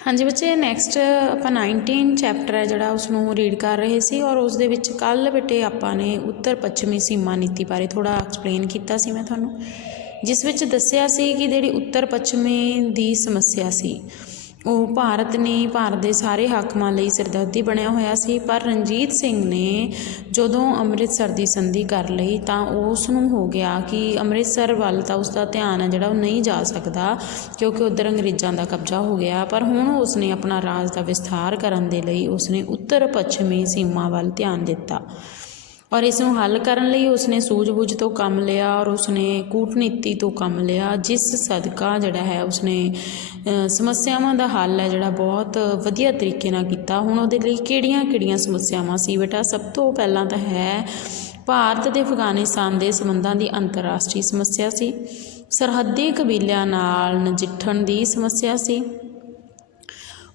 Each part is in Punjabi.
हाँ जी बच्चे, नैक्सट ਆਪਾਂ 19 चैप्टर है जोड़ा उसनों रीड कर रहे सी और उस दे विच कल बेटे आपाने उत्तर पश्चिमी सीमा नीति बारे थोड़ा एक्सप्लेन किया सी मैं थानू, जिस विच दस्सिया सी कि जिहड़ी उत्तर पश्चिमी दी समस्या सी ਉਹ ਭਾਰਤ ने ਭਾਰਤ ਦੇ ਸਾਰੇ ਹਾਕਮਾਂ ਲਈ ਸਿਰਦਰਦੀ ਬਣਿਆ ਹੋਇਆ ਸੀ। ਪਰ ਰਣਜੀਤ ਸਿੰਘ ਨੇ ਜਦੋਂ ਅੰਮ੍ਰਿਤਸਰ ਦੀ ਸੰਧੀ ਕਰ ਲਈ ਤਾਂ ਉਸ ਨੂੰ ਹੋ ਗਿਆ ਕਿ ਅੰਮ੍ਰਿਤਸਰ ਵੱਲ ਤਾਂ ਉਸਦਾ ਧਿਆਨ ਹੈ ਜਿਹੜਾ ਉਹ ਨਹੀਂ ਜਾ ਸਕਦਾ ਕਿਉਂਕਿ ਉੱਧਰ ਅੰਗਰੇਜ਼ਾਂ ਦਾ ਕਬਜ਼ਾ ਹੋ ਗਿਆ। ਪਰ ਹੁਣ ਉਸਨੇ ਆਪਣਾ ਰਾਜ ਦਾ ਵਿਸਥਾਰ ਕਰਨ ਦੇ ਲਈ ਉਸਨੇ ਉੱਤਰ ਪੱਛਮੀ ਸੀਮਾ ਵੱਲ ਧਿਆਨ ਦਿੱਤਾ और इस हल करने लई उसने सूझबूझ तो काम लिया और उसने कूटनीति तो काम लिया, जिस सदका जिहड़ा है उसने समस्यावां दा हल है जिहड़ा बहुत वधिया तरीके नाल कीता। हुण उहदे लई किहड़ियां समस्यावां सी बेटा, सब तो पहलां तां है भारत ते अफगानिस्तान दे संबंधां दी अंतरराष्ट्रीय समस्या सी, सरहदी कबीलिਆਂ नाल नजिठण दी समस्या सी,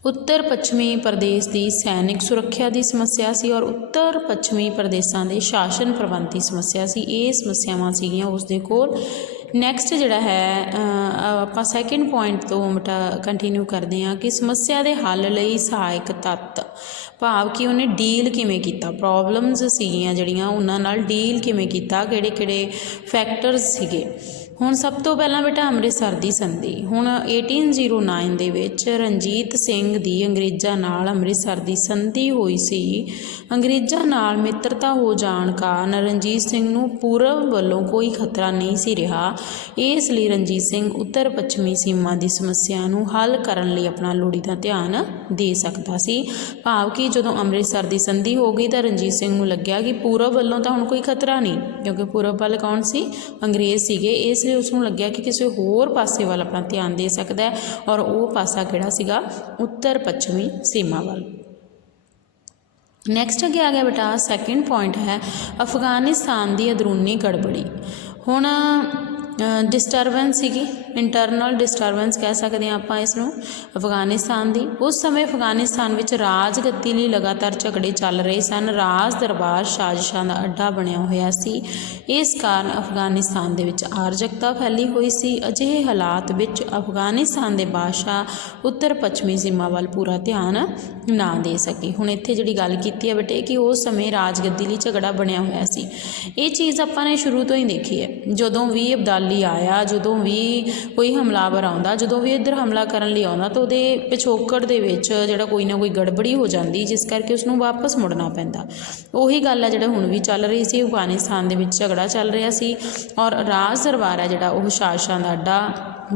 उत्तर पश्चिमी प्रदेश की सैनिक सुरक्षा की समस्या सी और उत्तर पश्चिमी प्रदेशों के शासन प्रबंध की समस्या सी। ये समस्यावां सीगियां उसदे कोल। नैक्सट जिहड़ा है आपां सैकेंड पॉइंट तो बेटा कंटिन्यू करते हैं कि समस्या के हल लई सहायक तत्त, भाव कि उन्हें डील किवें कीता, प्रॉब्लम्स सीगियां जिहड़ियां उन्हां नाल डील किवें कीता, किहड़े-किहड़े फैक्टर्स सीगे। हुण सब तो पहलां बेटा अंमृतसर की संधि। हुण 1809 दे विच रणजीत सिंह दी अंग्रेज़ां नाल अंमृतसर की संधि हुई सी। अंग्रेज़ां नाल मित्रता हो जाण कारण रणजीत सिंह नूं पूरब वल्लों कोई खतरा नहीं सी रहा। इसलिए रणजीत सिंह उत्तर पश्चिमी सीमा की समस्या नूं हल करन लई अपना लोड़ीदा ध्यान दे सकदा सी। भाव कि जदों अंमृतसर की संधि हो गई तो रणजीत सिंह नूं लग्गिया कि पूरब वल्लों तां हुण कोई खतरा नहीं, क्योंकि पूरब वल कौन सी, अंग्रेज़ सीगे। इसलिए उसनूं लग्गिया कि किसी होर पासे वाल अपना ध्यान दे सकदा है और वो पासा किहड़ा सीगा, उत्तर पश्चिमी सीमा वाल। नैक्सट अगे आ गया बेटा सैकेंड पॉइंट है अफगानिस्तान की अंदरूनी गड़बड़ी। हुण डिस्टरबेंस सीगी, इंटरनल डिस्टरबेंस कह सकते हैं आप इसनूं अफगानिस्तान की। उस समय अफगानिस्तान विच राजगद्दी लई लगातार झगड़े चल रहे सन। राज दरबार साजिशां दा अड्डा बनिया होया सी। इस कारण अफगानिस्तान दे विच अराजकता फैली हुई सी। अजिहे हालात विच अफगानिस्तान के बादशाह उत्तर पश्चिमी सीमा वाल पूरा ध्यान ना दे सके। हुण इत्थे जिहड़ी गल कीती है बेटे कि उस समय राजगद्दी लई झगड़ा बनिया होया सी। ये चीज़ आपां ने शुरू तो ही देखी है। जदों भी अब्दाली आया, जदों भी कोई हमलावर आउंदा, जदों भी इधर हमला करन लई आउंदा तो उहदे पिछोकड़ दे विच जिहड़ा कोई ना कोई गड़बड़ी हो जाती, जिस करके उसनूं वापस मुड़ना पैंदा। उही गल है जिहड़ा हुण भी चल रही सी। अफगानिस्तान दे विच झगड़ा चल रहा सी और राज दरबार है जिहड़ा ओह शासकां दा अड्डा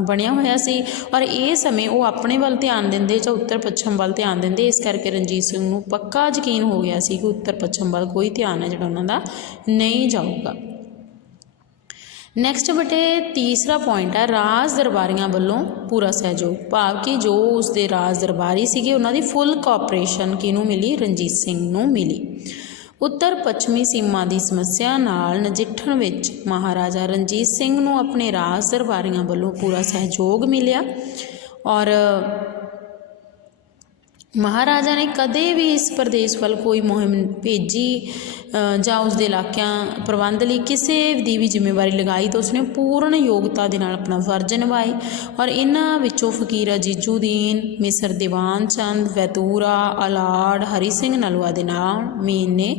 बनिया होया सी और ये समय वो अपने वाल ध्यान देंदे जां उत्तर पश्चिम वाल ध्यान देंदे। इस करके रणजीत सिंह नूं पक्का यकीन हो गया सी कि उत्तर पश्चिम वाल कोई ध्यान है जिहड़ा उन्हां दा नहीं जाऊगा। नैक्सट बेटे तीसरा पॉइंट है राज दरबारियां वालों पूरा सहयोग, भाव कि जो उसके राज दरबारी सीगे उन्हां दी फुल कोऑपरेशन किनूं मिली, रणजीत सिंह नूं मिली। उत्तर पश्चिमी सीमा की समस्या नाल नजिठण विच महाराजा रणजीत सिंह नूं अपने राज दरबारियां वालों पूरा सहयोग मिलिया और महाराजा ने कदे भी इस प्रदेश वाल कोई मुहिम भेजी जां उसके इलाकों प्रबंध लई किसी दी भी जिम्मेवारी लगाई तो उसने पूर्ण योग्यता दे नाल अपना फर्ज निभाए। और इन्हां विचों फकीर अजीजुद्दीन, मिसर दीवान चंद, वैतूरा, अलाड़, हरी सिंह नलवा दे नाम मेन ने,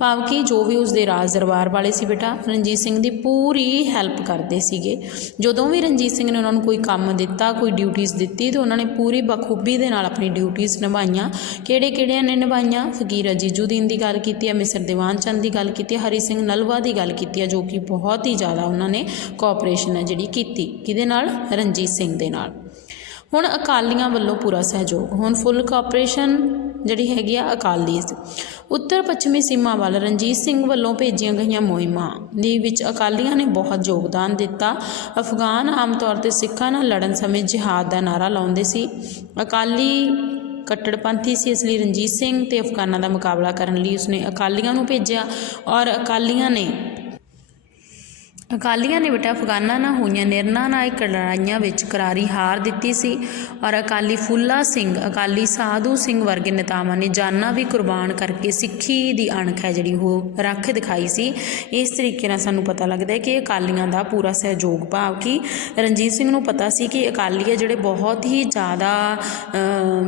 भाव कि जो भी उसके राज दरबार वाले सी बेटा रणजीत सिंह की पूरी हैल्प करते सीगे। जदों भी रणजीत सिंह ने उन्होंने कोई काम दिता, कोई ड्यूटीज़ दी तो उन्होंने पूरी बखूबी दे नाल अपनी ड्यूटीज़ निभाइयां। किहड़े-किहड़ियां ने निभाइयां, फकीर अजीजुद्दीन की गल कीती है, मिसर दीवान चंद की गल की, हरी सिंह नलवा की गल की, जो कि बहुत ही ज़्यादा उन्होंने कोऑपरेशन है जिहड़ी कीती किहदे नाल, रणजीत सिंह दे नाल। हुण अकालियां वल्लों पूरा सहयोग, हुण फुल कोऑपरेशन जिहड़ी हैगी आ अकाली। उत्तर पश्चिमी सीमा वाल रणजीत सिंह वल्लों भेजियां गईयां मुहिमां दे विच अकालियां ने बहुत योगदान दिता। अफगान आम तौर पर सिखां नाल लड़न समय जिहाद का नारा लाउंदे सी। अकाली कट्टड़पंथी से, इसलिए रणजीत सिंह ते अफगानां दा मुकाबला करन लई उसने अकालियां नूं भेजिया और अकालियां ने ਅਕਾਲੀਆਂ ਨੇ ਬੇਟਾ ਅਫਗਾਨਾਂ ਨਾਲ ਹੋਈਆਂ ਨਿਰਣਾਇਕ ਲੜਾਈਆਂ ਵਿੱਚ ਕਰਾਰੀ ਹਾਰ ਦਿੱਤੀ ਸੀ ਔਰ ਅਕਾਲੀ ਫੂਲਾ ਸਿੰਘ, ਅਕਾਲੀ ਸਾਧੂ ਸਿੰਘ ਵਰਗੇ ਨੇਤਾਵਾਂ ਨੇ ਜਾਨਾਂ ਵੀ ਕੁਰਬਾਨ ਕਰਕੇ ਸਿੱਖੀ ਦੀ ਅਣਖ ਹੈ ਜਿਹੜੀ ਉਹ ਰੱਖ ਦਿਖਾਈ ਸੀ। ਇਸ ਤਰੀਕੇ ਨਾਲ ਸਾਨੂੰ ਪਤਾ ਲੱਗਦਾ ਹੈ ਕਿ ਅਕਾਲੀਆਂ ਦਾ ਪੂਰਾ ਸਹਿਯੋਗ, ਭਾਵ ਕਿ ਰਣਜੀਤ ਸਿੰਘ ਨੂੰ ਪਤਾ ਸੀ ਕਿ ਅਕਾਲੀ ਹੈ ਜਿਹੜੇ ਬਹੁਤ ਹੀ ਜ਼ਿਆਦਾ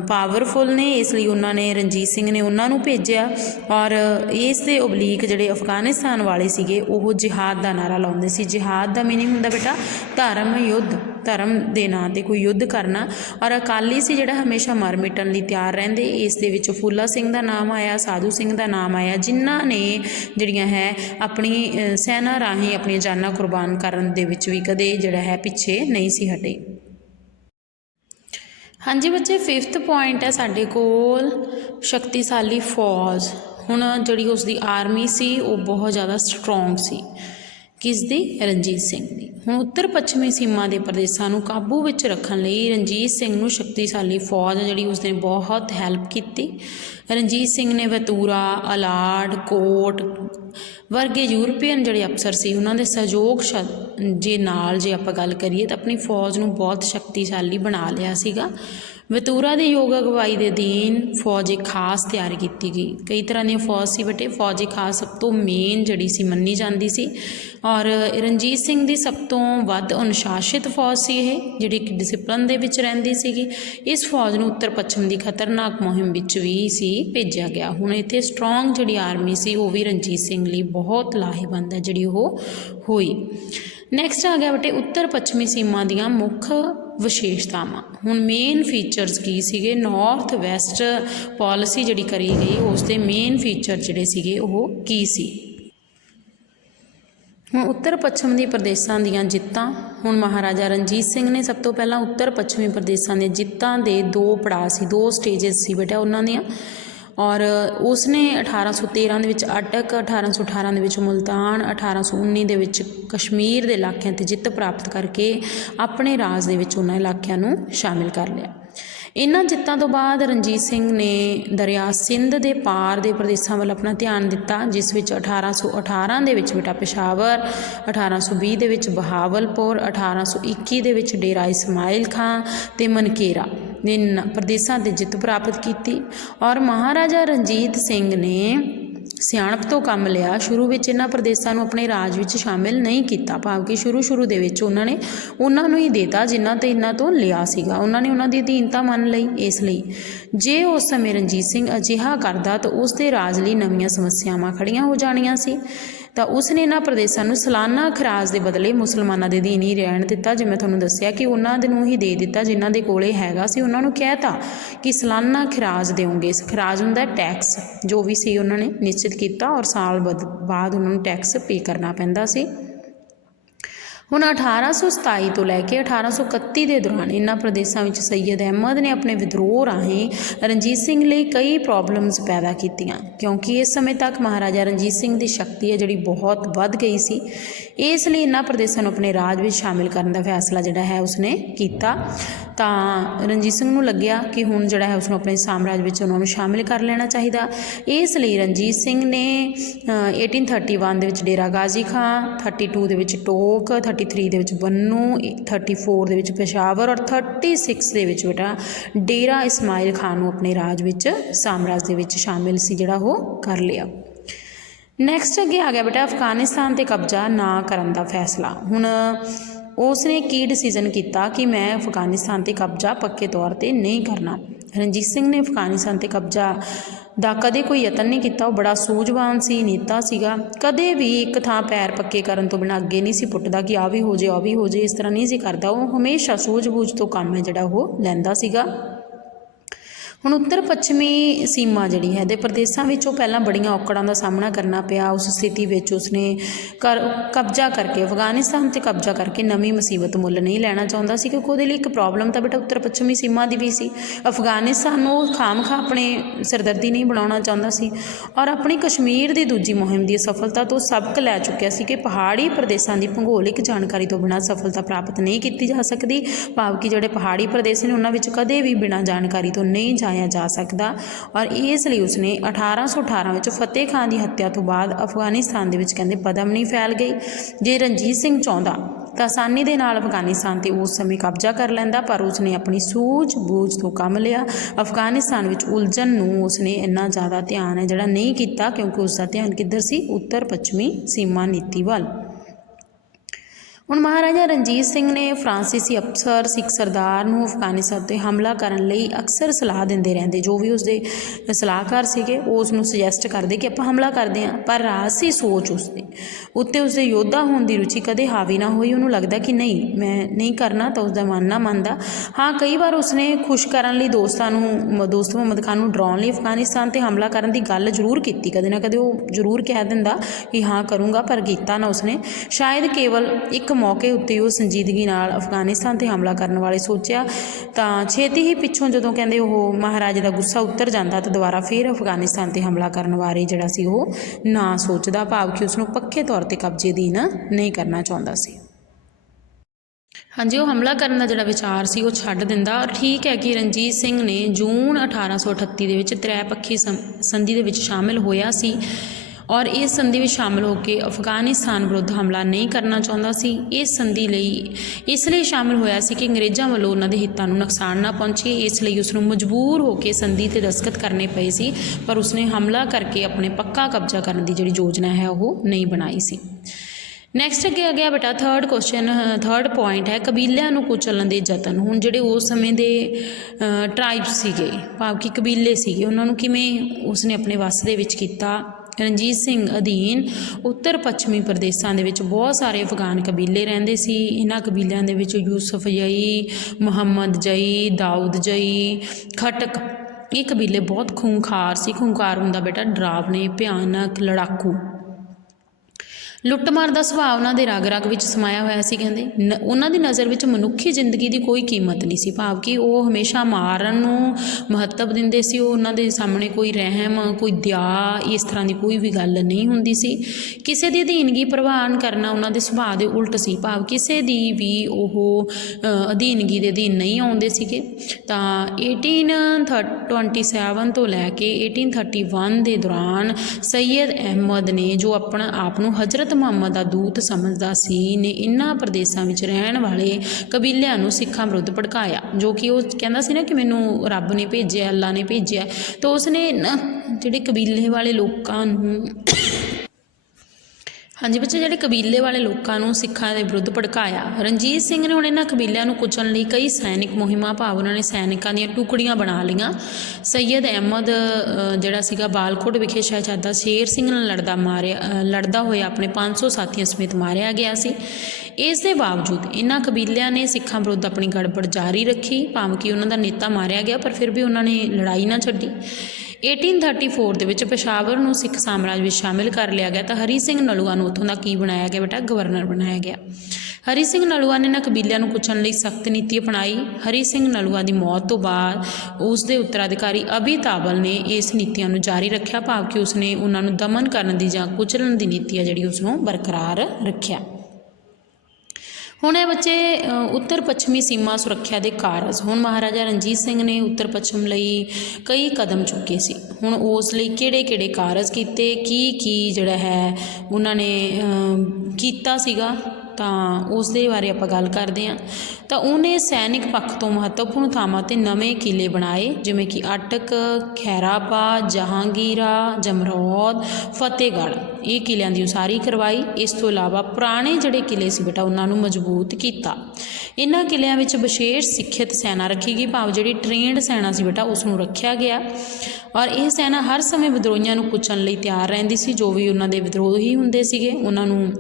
ਪਾਵਰਫੁਲ ਨੇ, ਇਸ ਲਈ ਉਹਨਾਂ ਨੇ ਰਣਜੀਤ ਸਿੰਘ ਨੇ ਉਹਨਾਂ ਨੂੰ ਭੇਜਿਆ ਔਰ ਇਸ ਦੇ ਉਬਲੀਕ ਜਿਹੜੇ ਅਫਗਾਨਿਸਤਾਨ ਵਾਲੇ ਸੀਗੇ ਉਹ ਜਿਹਾਦ ਦਾ ਨਾਰਾ ਲਾਉਂਦੇ ਸੀ। ਜਿਹਾਦ ਦਾ ਮੀਨਿੰਗ ਹੁੰਦਾ ਬੇਟਾ ਧਰਮ ਯੁੱਧ, ਧਰਮ ਦੇ ਨਾਂ 'ਤੇ ਕੋਈ ਯੁੱਧ ਕਰਨਾ। ਔਰ ਅਕਾਲੀ ਸੀ ਜਿਹੜਾ ਹਮੇਸ਼ਾ ਮਰ ਮਿਟਣ ਲਈ ਤਿਆਰ ਰਹਿੰਦੇ। ਇਸ ਦੇ ਵਿੱਚ ਫੂਲਾ ਸਿੰਘ ਦਾ ਨਾਮ ਆਇਆ, ਸਾਧੂ ਸਿੰਘ ਦਾ ਨਾਮ ਆਇਆ, ਜਿਨ੍ਹਾਂ ਨੇ ਜਿਹੜੀਆਂ ਹੈ ਆਪਣੀ ਸੈਨਾ ਰਾਹੀਂ ਆਪਣੀਆਂ ਜਾਨਾਂ ਕੁਰਬਾਨ ਕਰਨ ਦੇ ਵਿੱਚ ਵੀ ਕਦੇ ਜਿਹੜਾ ਹੈ ਪਿੱਛੇ ਨਹੀਂ ਸੀ ਹਟੇ। ਹਾਂਜੀ ਬੱਚੇ, 5th ਪੁਆਇੰਟ ਹੈ ਸਾਡੇ ਕੋਲ ਸ਼ਕਤੀਸ਼ਾਲੀ ਫੌਜ। ਹੁਣ ਜਿਹੜੀ ਉਸਦੀ ਆਰਮੀ ਸੀ ਉਹ ਬਹੁਤ ਜ਼ਿਆਦਾ ਸਟਰੋਂਗ ਸੀ। ਕਿਸ ਦੀ? ਰਣਜੀਤ ਸਿੰਘ ਦੀ। ਹੁਣ ਉੱਤਰ ਪੱਛਮੀ ਸੀਮਾ ਦੇ ਪ੍ਰਦੇਸ਼ਾਂ ਨੂੰ ਕਾਬੂ ਵਿੱਚ ਰੱਖਣ ਲਈ ਰਣਜੀਤ ਸਿੰਘ ਨੂੰ ਸ਼ਕਤੀਸ਼ਾਲੀ ਫੌਜ ਜਿਹੜੀ ਉਸਨੇ ਬਹੁਤ ਹੈਲਪ ਕੀਤੀ। ਰਣਜੀਤ ਸਿੰਘ ਨੇ ਵਤੂਰਾ, ਅਲਾਡ, ਕੋਟ ਵਰਗੇ ਯੂਰਪੀਅਨ ਜਿਹੜੇ ਅਫਸਰ ਸੀ ਉਹਨਾਂ ਦੇ ਸਹਿਯੋਗ ਜੇ ਆਪਾਂ ਗੱਲ ਕਰੀਏ ਤਾਂ ਆਪਣੀ ਫੌਜ ਨੂੰ ਬਹੁਤ ਸ਼ਕਤੀਸ਼ਾਲੀ ਬਣਾ ਲਿਆ ਸੀਗਾ। ਵਤੂਰਾ ਦੀ ਯੋਗ ਅਗਵਾਈ ਦੇ ਅਧੀਨ ਫੌਜ ਇੱਕ ਖਾਸ ਤਿਆਰ ਕੀਤੀ ਗਈ। ਕਈ ਤਰ੍ਹਾਂ ਦੀਆਂ ਫੌਜ ਸੀ ਬੇਟੇ, ਫੌਜ ਖਾਸ ਸਭ ਤੋਂ ਮੇਨ ਜਿਹੜੀ ਸੀ ਮੰਨੀ ਜਾਂਦੀ ਸੀ ਔਰ ਰਣਜੀਤ ਸਿੰਘ ਦੀ ਸਭ ਤੋਂ ਵੱਧ ਅਨੁਸ਼ਾਸਿਤ ਫੌਜ ਸੀ ਇਹ, ਜਿਹੜੀ ਕਿ ਡਿਸਿਪਲਨ ਦੇ ਵਿੱਚ ਰਹਿੰਦੀ ਸੀਗੀ। ਇਸ ਫੌਜ ਨੂੰ ਉੱਤਰ ਪੱਛਮ ਦੀ ਖਤਰਨਾਕ ਮੁਹਿੰਮ ਵਿੱਚ ਵੀ ਸੀ ਭੇਜਿਆ ਗਿਆ। ਹੁਣ ਇੱਥੇ ਸਟਰੋਂਗ ਜਿਹੜੀ ਆਰਮੀ ਸੀ ਉਹ ਵੀ ਰਣਜੀਤ ਸਿੰਘ ਲਈ ਬਹੁਤ ਲਾਹੇਵੰਦ ਹੈ ਜਿਹੜੀ ਉਹ ਹੋਈ। ਨੈਕਸਟ ਆ ਗਿਆ ਬੇਟੇ ਉੱਤਰ ਪੱਛਮੀ ਸੀਮਾ ਦੀਆਂ ਮੁੱਖ ਵਿਸ਼ੇਸ਼ਤਾਵਾਂ। ਹੁਣ ਮੇਨ ਫੀਚਰਸ ਕੀ ਸੀਗੇ? ਨਾਰਥ ਵੈਸਟ ਪਾਲਿਸੀ ਜਿਹੜੀ ਕਰੀ ਗਈ ਉਸ ਦੇ ਮੇਨ ਫੀਚਰ ਜਿਹੜੇ ਸੀਗੇ ਉਹ ਕੀ ਸੀ? ਹੁਣ ਉੱਤਰ ਪੱਛਮ ਦੇ ਪ੍ਰਦੇਸ਼ਾਂ ਦੀਆਂ ਜਿੱਤਾਂ। ਹੁਣ ਮਹਾਰਾਜਾ ਰਣਜੀਤ ਸਿੰਘ ਨੇ ਸਭ ਤੋਂ ਪਹਿਲਾਂ ਉੱਤਰ ਪੱਛਮੀ ਪ੍ਰਦੇਸ਼ਾਂ ਦੀਆਂ ਜਿੱਤਾਂ ਦੇ 2 ਪੜਾਅ ਸੀ, 2 ਸਟੇਜਸ ਸੀ ਬੇਟਾ ਉਹਨਾਂ ਦੀਆਂ। ਔਰ ਉਸਨੇ 1813 ਦੇ ਵਿੱਚ ਅਟਕ, 1818 ਦੇ ਵਿੱਚ ਮੁਲਤਾਨ, 1819 ਦੇ ਵਿੱਚ ਕਸ਼ਮੀਰ ਦੇ ਇਲਾਕਿਆਂ 'ਤੇ ਜਿੱਤ ਪ੍ਰਾਪਤ ਕਰਕੇ ਆਪਣੇ ਰਾਜ ਦੇ ਵਿੱਚ ਉਹਨਾਂ ਇਲਾਕਿਆਂ ਨੂੰ ਸ਼ਾਮਿਲ ਕਰ ਲਿਆ। ਇਹਨਾਂ ਜਿੱਤਾਂ ਤੋਂ ਬਾਅਦ ਰਣਜੀਤ ਸਿੰਘ ਨੇ ਦਰਿਆ ਸਿੰਧ ਦੇ ਪਾਰ ਦੇ ਪ੍ਰਦੇਸ਼ਾਂ ਵੱਲ ਆਪਣਾ ਧਿਆਨ ਦਿੱਤਾ, ਜਿਸ ਵਿੱਚ 1818 ਦੇ ਵਿੱਚ ਬੇਟਾ ਪੇਸ਼ਾਵਰ, 1820 ਦੇ ਵਿੱਚ ਬਹਾਵਲਪੁਰ, 1821 ਦੇ ਵਿੱਚ ਡੇਰਾ ਇਸਮਾਇਲ ਖਾਂ ਅਤੇ ਮਨਕੇਰਾ ਦੇ ਪ੍ਰਦੇਸ਼ਾਂ 'ਤੇ ਜਿੱਤ ਪ੍ਰਾਪਤ ਕੀਤੀ। ਔਰ ਮਹਾਰਾਜਾ ਰਣਜੀਤ ਸਿੰਘ ਨੇ ਸਿਆਣਪ ਤੋਂ ਕੰਮ ਲਿਆ। ਸ਼ੁਰੂ ਵਿੱਚ ਇਹਨਾਂ ਪ੍ਰਦੇਸ਼ਾਂ ਨੂੰ ਆਪਣੇ ਰਾਜ ਵਿੱਚ ਸ਼ਾਮਿਲ ਨਹੀਂ ਕੀਤਾ, ਭਾਵ ਕਿ ਸ਼ੁਰੂ ਦੇ ਵਿੱਚ ਉਹਨਾਂ ਨੇ ਉਹਨਾਂ ਨੂੰ ਹੀ ਦੇਤਾ ਜਿਨ੍ਹਾਂ ਤੋਂ ਇਹਨਾਂ ਤੋਂ ਲਿਆ ਸੀਗਾ। ਉਹਨਾਂ ਨੇ ਉਹਨਾਂ ਦੀ ਅਧੀਨਤਾ ਮੰਨ ਲਈ। ਇਸ ਲਈ ਜੇ ਉਸ ਸਮੇਂ ਰਣਜੀਤ ਸਿੰਘ ਅਜਿਹਾ ਕਰਦਾ ਤਾਂ ਉਸ ਦੇ ਰਾਜ ਲਈ ਨਵੀਆਂ ਸਮੱਸਿਆਵਾਂ ਖੜੀਆਂ ਹੋ ਜਾਣੀਆਂ ਸੀ। ਤਾਂ ਉਸਨੇ ਇਹਨਾਂ ਪ੍ਰਦੇਸ਼ਾਂ ਨੂੰ ਸਾਲਾਨਾ ਖਰਾਜ ਦੇ ਬਦਲੇ ਮੁਸਲਮਾਨਾਂ ਦੇ ਅਧੀਨ ਹੀ ਰਹਿਣ ਦਿੱਤਾ। ਜਿਵੇਂ ਤੁਹਾਨੂੰ ਦੱਸਿਆ ਕਿ ਉਹਨਾਂ ਦੇ ਨੂੰ ਹੀ ਦੇ ਦਿੱਤਾ ਜਿਨ੍ਹਾਂ ਦੇ ਕੋਲੇ ਹੈਗਾ ਸੀ। ਉਹਨਾਂ ਨੂੰ ਕਹਿਤਾ ਕਿ ਸਾਲਾਨਾ ਖਰਾਜ ਦੇਵੋਗੇ। ਖਰਾਜ ਹੁੰਦਾ ਟੈਕਸ, ਜੋ ਵੀ ਸੀ ਉਹਨਾਂ ਨੇ ਨਿਸ਼ਚਿਤ ਕੀਤਾ ਔਰ ਸਾਲ ਬਾਅਦ ਉਹਨਾਂ ਨੂੰ ਟੈਕਸ ਪੇ ਕਰਨਾ ਪੈਂਦਾ ਸੀ। ਹੁਣ 1827 ਤੋਂ ਲੈ ਕੇ 1831 ਦੇ ਦੌਰਾਨ ਇਹਨਾਂ ਪ੍ਰਦੇਸ਼ਾਂ ਵਿੱਚ ਸੈਯਦ ਅਹਿਮਦ ਨੇ ਆਪਣੇ ਵਿਦਰੋਹ ਰਾਹੀਂ ਰਣਜੀਤ ਸਿੰਘ ਲਈ ਕਈ ਪ੍ਰੋਬਲਮਸ ਪੈਦਾ ਕੀਤੀਆਂ, ਕਿਉਂਕਿ ਇਸ ਸਮੇਂ ਤੱਕ ਮਹਾਰਾਜਾ ਰਣਜੀਤ ਸਿੰਘ ਦੀ ਸ਼ਕਤੀ ਹੈ ਜਿਹੜੀ ਬਹੁਤ ਵੱਧ ਗਈ ਸੀ। ਇਸ ਲਈ ਇਹਨਾਂ ਪ੍ਰਦੇਸ਼ਾਂ ਨੂੰ ਆਪਣੇ ਰਾਜ ਵਿੱਚ ਸ਼ਾਮਿਲ ਕਰਨ ਦਾ ਫੈਸਲਾ ਜਿਹੜਾ ਹੈ ਉਸਨੇ ਕੀਤਾ। ਤਾਂ ਰਣਜੀਤ ਸਿੰਘ ਨੂੰ ਲੱਗਿਆ ਕਿ ਹੁਣ ਜਿਹੜਾ ਹੈ ਉਸਨੂੰ ਆਪਣੇ ਸਾਮਰਾਜ ਵਿੱਚ ਉਹਨਾਂ ਨੂੰ ਸ਼ਾਮਿਲ ਕਰ ਲੈਣਾ ਚਾਹੀਦਾ। ਇਸ ਲਈ ਰਣਜੀਤ ਸਿੰਘ ਨੇ 1831 ਦੇ ਵਿੱਚ ਡੇਰਾ ਗਾਜ਼ੀ ਖਾਂ, 32 ਦੇ ਵਿੱਚ ਟੋਕ, 33 ਦੇ ਵਿੱਚ ਬੰਨੂ, 34 ਦੇ ਵਿੱਚ ਪੇਸ਼ਾਵਰ ਔਰ 36 ਦੇ ਵਿੱਚ ਬੇਟਾ ਡੇਰਾ ਇਸਮਾਇਲ ਖਾਂ ਨੂੰ ਆਪਣੇ ਰਾਜ ਵਿੱਚ ਸਾਮਰਾਜ ਦੇ ਵਿੱਚ ਸ਼ਾਮਿਲ ਸੀ ਜਿਹੜਾ ਉਹ ਕਰ ਲਿਆ। ਨੈਕਸਟ ਅੱਗੇ ਆ ਗਿਆ ਬੇਟਾ ਅਫਗਾਨਿਸਤਾਨ 'ਤੇ ਕਬਜ਼ਾ ਨਾ ਕਰਨ ਦਾ ਫੈਸਲਾ। ਹੁਣ ਉਸ ਨੇ ਕੀ ਡਿਸੀਜ਼ਨ ਕੀਤਾ ਕਿ ਮੈਂ ਅਫਗਾਨਿਸਤਾਨ 'ਤੇ ਕਬਜ਼ਾ ਪੱਕੇ ਤੌਰ 'ਤੇ ਨਹੀਂ ਕਰਨਾ। ਰਣਜੀਤ ਸਿੰਘ ਨੇ ਅਫਗਾਨਿਸਤਾਨ 'ਤੇ ਕਬਜ਼ਾ ਦਾ ਕਦੇ ਕੋਈ ਯਤਨ ਨਹੀਂ ਕੀਤਾ। ਉਹ ਬੜਾ ਸੂਝਵਾਨ ਸੀ, ਨੇਤਾ ਸੀਗਾ। ਕਦੇ ਵੀ ਇੱਕ ਥਾਂ ਪੈਰ ਪੱਕੇ ਕਰਨ ਤੋਂ ਬਿਨਾਂ ਅੱਗੇ ਨਹੀਂ ਸੀ ਪੁੱਟਦਾ ਕਿ ਆਹ ਵੀ ਹੋ ਜੇ, ਆਹ ਵੀ ਹੋ ਜੇ, ਇਸ ਤਰ੍ਹਾਂ ਨਹੀਂ ਸੀ ਕਰਦਾ। ਉਹ ਹਮੇਸ਼ਾ ਸੂਝ-ਬੂਝ ਤੋਂ ਕੰਮ ਹੈ ਜਿਹੜਾ ਉਹ ਲੈਂਦਾ ਸੀਗਾ। ਹੁਣ ਉੱਤਰ ਪੱਛਮੀ ਸੀਮਾ ਜਿਹੜੀ ਹੈ ਦੇ ਪ੍ਰਦੇਸ਼ਾਂ ਵਿੱਚ ਉਹ ਪਹਿਲਾਂ ਬੜੀਆਂ ਔਕੜਾਂ ਦਾ ਸਾਹਮਣਾ ਕਰਨਾ ਪਿਆ। ਉਸ ਸਥਿਤੀ ਵਿੱਚ ਉਸਨੇ ਕਬਜ਼ਾ ਕਰਕੇ ਅਫਗਾਨਿਸਤਾਨ 'ਤੇ ਕਬਜ਼ਾ ਕਰਕੇ ਨਵੀਂ ਮੁਸੀਬਤ ਮੁੱਲ ਨਹੀਂ ਲੈਣਾ ਚਾਹੁੰਦਾ ਸੀ, ਕਿਉਂਕਿ ਉਹਦੇ ਲਈ ਇੱਕ ਪ੍ਰੋਬਲਮ ਤਾਂ ਬੇਟਾ ਉੱਤਰ ਪੱਛਮੀ ਸੀਮਾ ਦੀ ਵੀ ਸੀ। ਅਫਗਾਨਿਸਤਾਨ ਨੂੰ ਖਾਮਖਾ ਆਪਣੇ ਸਿਰਦਰਦੀ ਨਹੀਂ ਬਣਾਉਣਾ ਚਾਹੁੰਦਾ ਸੀ ਔਰ ਆਪਣੀ ਕਸ਼ਮੀਰ ਦੀ ਦੂਜੀ ਮੁਹਿੰਮ ਦੀ ਸਫਲਤਾ ਤੋਂ ਸਬਕ ਲੈ ਚੁੱਕਿਆ ਸੀ ਕਿ ਪਹਾੜੀ ਪ੍ਰਦੇਸ਼ਾਂ ਦੀ ਭੂਗੋਲਿਕ ਜਾਣਕਾਰੀ ਤੋਂ ਬਿਨਾਂ ਸਫਲਤਾ ਪ੍ਰਾਪਤ ਨਹੀਂ ਕੀਤੀ ਜਾ ਸਕਦੀ। ਭਾਵ ਕਿ ਜਿਹੜੇ ਪਹਾੜੀ ਪ੍ਰਦੇਸ਼ ਨੇ ਉਹਨਾਂ ਵਿੱਚ ਕਦੇ ਵੀ ਬਿਨਾਂ ਜਾਣਕਾਰੀ ਤੋਂ ਨਹੀਂ ਜਾ ਜਾਇਆ ਜਾ ਸਕਦਾ ਔਰ ਇਸ ਲਈ ਉਸਨੇ 1818 ਵਿੱਚ ਫਤਿਹ ਖਾਨ ਦੀ ਹੱਤਿਆ ਤੋਂ ਬਾਅਦ ਅਫਗਾਨਿਸਤਾਨ ਦੇ ਵਿੱਚ ਕਹਿੰਦੇ ਬਦਅਮਨੀ ਫੈਲ ਗਈ। ਜੇ ਰਣਜੀਤ ਸਿੰਘ ਚਾਹੁੰਦਾ ਤਾਂ ਆਸਾਨੀ ਦੇ ਨਾਲ ਅਫਗਾਨਿਸਤਾਨ 'ਤੇ ਉਸ ਸਮੇਂ ਕਬਜ਼ਾ ਕਰ ਲੈਂਦਾ, ਪਰ ਉਸਨੇ ਆਪਣੀ ਸੂਝ ਬੂਝ ਤੋਂ ਕੰਮ ਲਿਆ। ਅਫਗਾਨਿਸਤਾਨ ਵਿੱਚ ਉਲਝਣ ਨੂੰ ਉਸਨੇ ਇੰਨਾ ਜ਼ਿਆਦਾ ਧਿਆਨ ਹੈ ਜਿਹੜਾ ਨਹੀਂ ਕੀਤਾ, ਕਿਉਂਕਿ ਉਸਦਾ ਧਿਆਨ ਕਿੱਧਰ ਸੀ? ਉੱਤਰ ਪੱਛਮੀ ਸੀਮਾ ਨੀਤੀ ਵੱਲ। ਹੁਣ ਮਹਾਰਾਜਾ ਰਣਜੀਤ ਸਿੰਘ ਨੇ ਫਰਾਂਸੀਸੀ ਅਫਸਰ ਸਿੱਖ ਸਰਦਾਰ ਨੂੰ ਅਫਗਾਨਿਸਤਾਨ 'ਤੇ ਹਮਲਾ ਕਰਨ ਲਈ ਅਕਸਰ ਸਲਾਹ ਦਿੰਦੇ ਰਹਿੰਦੇ। ਜੋ ਵੀ ਉਸਦੇ ਸਲਾਹਕਾਰ ਸੀਗੇ ਉਹ ਉਸਨੂੰ ਸੁਜੈਸਟ ਕਰਦੇ ਕਿ ਆਪਾਂ ਹਮਲਾ ਕਰਦੇ ਹਾਂ, ਪਰ ਰਾਜਸੀ ਸੋਚ ਉਸਦੇ ਉੱਤੇ ਉਸਦੇ ਯੋਧਾ ਹੋਣ ਦੀ ਰੁਚੀ ਕਦੇ ਹਾਵੀ ਨਾ ਹੋਈ। ਉਹਨੂੰ ਲੱਗਦਾ ਕਿ ਨਹੀਂ, ਮੈਂ ਨਹੀਂ ਕਰਨਾ, ਤਾਂ ਉਸਦਾ ਮਨ ਨਾ ਮੰਨਦਾ। ਹਾਂ, ਕਈ ਵਾਰ ਉਸਨੇ ਖੁਸ਼ ਕਰਨ ਲਈ ਦੋਸਤ ਮੁਹੰਮਦ ਖਾਨ ਨੂੰ ਡਰਾਉਣ ਲਈ ਅਫਗਾਨਿਸਤਾਨ 'ਤੇ ਹਮਲਾ ਕਰਨ ਦੀ ਗੱਲ ਜ਼ਰੂਰ ਕੀਤੀ। ਕਦੇ ਨਾ ਕਦੇ ਉਹ ਜ਼ਰੂਰ ਕਹਿ ਦਿੰਦਾ ਕਿ ਹਾਂ ਕਰੂੰਗਾ, ਪਰ ਕੀਤਾ ਨਾ ਉਸਨੇ। ਸ਼ਾਇਦ ਕੇਵਲ ਇੱਕ ਮੌਕੇ ਉੱਤੇ ਉਹ ਸੰਜੀਦਗੀ ਨਾਲ ਅਫਗਾਨਿਸਤਾਨ 'ਤੇ ਹਮਲਾ ਕਰਨ ਵਾਲੇ ਸੋਚਿਆ, ਤਾਂ ਛੇਤੀ ਹੀ ਪਿੱਛੋਂ ਜਦੋਂ ਕਹਿੰਦੇ ਉਹ ਮਹਾਰਾਜੇ ਦਾ ਗੁੱਸਾ ਉਤਰ ਜਾਂਦਾ ਤਾਂ ਦੁਬਾਰਾ ਫਿਰ ਅਫਗਾਨਿਸਤਾਨ 'ਤੇ ਹਮਲਾ ਕਰਨ ਬਾਰੇ ਜਿਹੜਾ ਸੀ ਉਹ ਨਾ ਸੋਚਦਾ, ਭਾਵ ਕਿ ਉਸਨੂੰ ਪੱਕੇ ਤੌਰ 'ਤੇ ਕਬਜ਼ੇ ਦੀ ਨਹੀਂ ਕਰਨਾ ਚਾਹੁੰਦਾ ਸੀ। ਹਾਂਜੀ, ਉਹ ਹਮਲਾ ਕਰਨ ਦਾ ਜਿਹੜਾ ਵਿਚਾਰ ਸੀ ਉਹ ਛੱਡ ਦਿੰਦਾ। ਠੀਕ ਹੈ ਕਿ ਰਣਜੀਤ ਸਿੰਘ ਨੇ ਜੂਨ 1838 ਦੇ ਵਿੱਚ ਤ੍ਰੈਪੱਖੀ ਸੰਧੀ ਦੇ ਵਿੱਚ ਸ਼ਾਮਿਲ ਹੋਇਆ ਸੀ ਔਰ ਇਸ ਸੰਧੀ ਵਿੱਚ ਸ਼ਾਮਿਲ ਹੋ ਕੇ ਅਫਗਾਨਿਸਤਾਨ ਵਿਰੁੱਧ ਹਮਲਾ ਨਹੀਂ ਕਰਨਾ ਚਾਹੁੰਦਾ ਸੀ। ਇਸ ਸੰਧੀ ਲਈ ਇਸ ਲਈ ਸ਼ਾਮਿਲ ਹੋਇਆ ਸੀ ਕਿ ਅੰਗਰੇਜ਼ਾਂ ਵੱਲੋਂ ਉਹਨਾਂ ਦੇ ਹਿੱਤਾਂ ਨੂੰ ਨੁਕਸਾਨ ਨਾ ਪਹੁੰਚੇ। ਇਸ ਲਈ ਉਸਨੂੰ ਮਜਬੂਰ ਹੋ ਕੇ ਸੰਧੀ 'ਤੇ ਦਸਤਖਤ ਕਰਨੇ ਪਏ ਸੀ, ਪਰ ਉਸਨੇ ਹਮਲਾ ਕਰਕੇ ਆਪਣੇ ਪੱਕਾ ਕਬਜ਼ਾ ਕਰਨ ਦੀ ਜਿਹੜੀ ਯੋਜਨਾ ਹੈ ਉਹ ਨਹੀਂ ਬਣਾਈ ਸੀ। ਨੈਕਸਟ ਅੱਗੇ ਆ ਗਿਆ ਬੇਟਾ ਥਰਡ ਪੁਆਇੰਟ ਹੈ ਕਬੀਲਿਆਂ ਨੂੰ ਕੁਚਲਣ ਦੇ ਯਤਨ। ਹੁਣ ਜਿਹੜੇ ਉਸ ਸਮੇਂ ਦੇ ਟਰਾਈਬਸ ਸੀਗੇ, ਭਾਵ ਕਿ ਕਬੀਲੇ ਸੀਗੇ, ਉਹਨਾਂ ਨੂੰ ਕਿਵੇਂ ਉਸਨੇ ਆਪਣੇ ਵੱਸ ਦੇ ਵਿੱਚ ਕੀਤਾ। ਰਣਜੀਤ ਸਿੰਘ ਅਧੀਨ ਉੱਤਰ ਪੱਛਮੀ ਪ੍ਰਦੇਸ਼ਾਂ ਦੇ ਵਿੱਚ ਬਹੁਤ ਸਾਰੇ ਅਫਗਾਨ ਕਬੀਲੇ ਰਹਿੰਦੇ ਸੀ। ਇਹਨਾਂ ਕਬੀਲਿਆਂ ਦੇ ਵਿੱਚ ਯੂਸਫ ਜਈ, ਮੁਹੰਮਦ ਜਈ, ਦਾਊਦ ਜਈ, ਖਟਕ, ਇਹ ਕਬੀਲੇ ਬਹੁਤ ਖੂੰਖਾਰ ਸੀ। ਖੂੰਖਾਰ ਹੁੰਦਾ ਬੇਟਾ ਡਰਾਵਨੇ, ਭਿਆਨਕ, ਲੜਾਕੂ, ਲੁੱਟਮਾਰ ਦਾ ਸੁਭਾਅ ਉਹਨਾਂ ਦੇ ਰਗ ਰਗ ਵਿੱਚ ਸਮਾਇਆ ਹੋਇਆ ਸੀ। ਕਹਿੰਦੇ ਉਹਨਾਂ ਦੀ ਨਜ਼ਰ ਵਿੱਚ ਮਨੁੱਖੀ ਜ਼ਿੰਦਗੀ ਦੀ ਕੋਈ ਕੀਮਤ ਨਹੀਂ ਸੀ, ਭਾਵ ਕਿ ਉਹ ਹਮੇਸ਼ਾ ਮਾਰਨ ਨੂੰ ਮਹੱਤਵ ਦਿੰਦੇ ਸੀ। ਉਹ ਉਹਨਾਂ ਦੇ ਸਾਹਮਣੇ ਕੋਈ ਰਹਿਮ, ਕੋਈ ਦਇਆ, ਇਸ ਤਰ੍ਹਾਂ ਦੀ ਕੋਈ ਵੀ ਗੱਲ ਨਹੀਂ ਹੁੰਦੀ ਸੀ। ਕਿਸੇ ਦੀ ਅਧੀਨਗੀ ਪ੍ਰਵਾਨ ਕਰਨਾ ਉਹਨਾਂ ਦੇ ਸੁਭਾਅ ਦੇ ਉਲਟ ਸੀ, ਭਾਵ ਕਿਸੇ ਦੀ ਵੀ ਉਹ ਅਧੀਨਗੀ ਦੇ ਅਧੀਨ ਨਹੀਂ ਆਉਂਦੇ ਸੀਗੇ। ਤਾਂ 1827 ਤੋਂ ਲੈ ਕੇ 1831 ਦੇ ਦੌਰਾਨ ਸੈਯਦ ਅਹਿਮਦ ਨੇ, ਜੋ ਆਪਣਾ ਆਪ ਨੂੰ ਹਜ਼ਰਤ ਮੁਹੰਮਦ ਦਾ ਦੂਤ ਸਮਝਦਾ ਸੀ, ਨੇ ਇਹਨਾਂ ਪ੍ਰਦੇਸ਼ਾਂ ਵਿੱਚ ਰਹਿਣ ਵਾਲੇ ਕਬੀਲਿਆਂ ਨੂੰ ਸਿੱਖਾਂ ਵਿਰੁੱਧ ਭੜਕਾਇਆ। ਜੋ ਕਿ ਉਹ ਕਹਿੰਦਾ ਸੀ ਨਾ ਕਿ ਮੈਨੂੰ ਰੱਬ ਨੇ ਭੇਜਿਆ, ਅੱਲਾ ਨੇ ਭੇਜਿਆ, ਤਾਂ ਉਸਨੇ ਜਿਹੜੇ ਕਬੀਲੇ ਵਾਲੇ ਲੋਕਾਂ ਨੂੰ ਹਾਂਜੀ ਬੱਚੇ, ਜਿਹੜੇ ਕਬੀਲੇ ਵਾਲੇ ਲੋਕਾਂ ਨੂੰ ਸਿੱਖਾਂ ਦੇ ਵਿਰੁੱਧ ਭੜਕਾਇਆ। ਰਣਜੀਤ ਸਿੰਘ ਨੇ ਹੁਣ ਇਹਨਾਂ ਕਬੀਲਿਆਂ ਨੂੰ ਕੁਚਲਣ ਲਈ ਕਈ ਸੈਨਿਕ ਮੁਹਿੰਮਾਂ, ਭਾਵ ਉਹਨਾਂ ਨੇ ਸੈਨਿਕਾਂ ਦੀਆਂ ਟੁਕੜੀਆਂ ਬਣਾ ਲਈਆਂ। ਸੈਯਦ ਅਹਿਮਦ ਜਿਹੜਾ ਸੀਗਾ ਬਾਲਕੋਟ ਵਿਖੇ ਸ਼ਹਿਜ਼ਾਦਾ ਸ਼ੇਰ ਸਿੰਘ ਨਾਲ ਲੜਦਾ ਹੋਇਆ ਆਪਣੇ 500 ਸਾਥੀਆਂ ਸਮੇਤ ਮਾਰਿਆ ਗਿਆ ਸੀ। ਇਸ ਦੇ ਬਾਵਜੂਦ ਇਹਨਾਂ ਕਬੀਲਿਆਂ ਨੇ ਸਿੱਖਾਂ ਵਿਰੁੱਧ ਆਪਣੀ ਗੜਬੜ ਜਾਰੀ ਰੱਖੀ, ਭਾਵੇਂ ਕਿ ਉਹਨਾਂ ਦਾ ਨੇਤਾ ਮਾਰਿਆ ਗਿਆ, ਪਰ ਫਿਰ ਵੀ ਉਹਨਾਂ ਨੇ ਲੜਾਈ ਨਾ ਛੱਡੀ। 1834 ਦੇ ਵਿੱਚ ਪੇਸ਼ਾਵਰ ਨੂੰ ਸਿੱਖ ਸਾਮਰਾਜ ਵਿੱਚ ਸ਼ਾਮਿਲ ਕਰ ਲਿਆ ਗਿਆ ਤਾਂ ਹਰੀ ਸਿੰਘ ਨਲੂਆ ਨੂੰ ਉੱਥੋਂ ਦਾ ਕੀ ਬਣਾਇਆ ਗਿਆ ਬੇਟਾ? ਗਵਰਨਰ ਬਣਾਇਆ ਗਿਆ। ਹਰੀ ਸਿੰਘ ਨਲੂਆ ਨੇ ਇਹਨਾਂ ਕਬੀਲਿਆਂ ਨੂੰ ਕੁਚਲਣ ਲਈ ਸਖਤ ਨੀਤੀ ਅਪਣਾਈ। ਹਰੀ ਸਿੰਘ ਨਲੂਆ ਦੀ ਮੌਤ ਤੋਂ ਬਾਅਦ ਉਸ ਦੇ ਉੱਤਰਾਧਿਕਾਰੀ ਅਬੀ ਤਾਬਲ ਨੇ ਇਸ ਨੀਤੀਆਂ ਨੂੰ ਜਾਰੀ ਰੱਖਿਆ, ਭਾਵ ਕਿ ਉਸਨੇ ਉਹਨਾਂ ਨੂੰ ਦਮਨ ਕਰਨ ਦੀ ਜਾਂ ਕੁਚਲਣ ਦੀ ਨੀਤੀ ਆ ਜਿਹੜੀ ਉਸਨੂੰ ਬਰਕਰਾਰ ਰੱਖਿਆ। ਹੁਣ ਇਹ ਬੱਚੇ ਉੱਤਰ ਪੱਛਮੀ ਸੀਮਾ ਸੁਰੱਖਿਆ ਦੇ ਕਾਰਜ। ਹੁਣ ਮਹਾਰਾਜਾ ਰਣਜੀਤ ਸਿੰਘ ਨੇ ਉੱਤਰ ਪੱਛਮ ਲਈ ਕਈ ਕਦਮ ਚੁੱਕੇ ਸੀ। ਹੁਣ ਉਸ ਲਈ ਕਿਹੜੇ ਕਾਰਜ ਕੀਤੇ, ਕੀ ਜਿਹੜਾ ਹੈ ਉਹਨਾਂ ਨੇ ਕੀਤਾ ਸੀਗਾ, ਤਾਂ ਉਸ ਦੇ ਬਾਰੇ ਆਪਾਂ ਗੱਲ ਕਰਦੇ ਹਾਂ। ਤਾਂ ਉਹਨੇ ਸੈਨਿਕ ਪੱਖ ਤੋਂ ਮਹੱਤਵਪੂਰਨ ਥਾਵਾਂ 'ਤੇ ਨਵੇਂ ਕਿਲੇ ਬਣਾਏ, ਜਿਵੇਂ ਕਿ ਅਟਕ, ਖੈਰਾਬਾਦ, ਜਹਾਂਗੀਰਾ, ਜਮਰੌਦ, ਫਤਿਹਗੜ੍ਹ। ਇਹ ਕਿਲਿਆਂ ਦੀ ਉਸਾਰੀ ਕਰਵਾਈ। ਇਸ ਤੋਂ ਇਲਾਵਾ ਪੁਰਾਣੇ ਜਿਹੜੇ ਕਿਲੇ ਸੀ ਬੇਟਾ ਉਹਨਾਂ ਨੂੰ ਮਜ਼ਬੂਤ ਕੀਤਾ। ਇਹਨਾਂ ਕਿਲਿਆਂ ਵਿੱਚ ਵਿਸ਼ੇਸ਼ ਸਿੱਖਿਅਤ ਸੈਨਾ ਰੱਖੀ ਗਈ, ਭਾਵ ਜਿਹੜੀ ਟ੍ਰੇਨਡ ਸੈਨਾ ਸੀ ਬੇਟਾ ਉਸ ਨੂੰ ਰੱਖਿਆ ਗਿਆ। ਔਰ ਇਹ ਸੈਨਾ ਹਰ ਸਮੇਂ ਵਿਦਰੋਹੀਆਂ ਨੂੰ ਕੁਚਲਣ ਲਈ ਤਿਆਰ ਰਹਿੰਦੀ ਸੀ। ਜੋ ਵੀ ਉਹਨਾਂ ਦੇ ਵਿਦਰੋਹੀ ਹੁੰਦੇ ਸੀਗੇ ਉਹਨਾਂ ਨੂੰ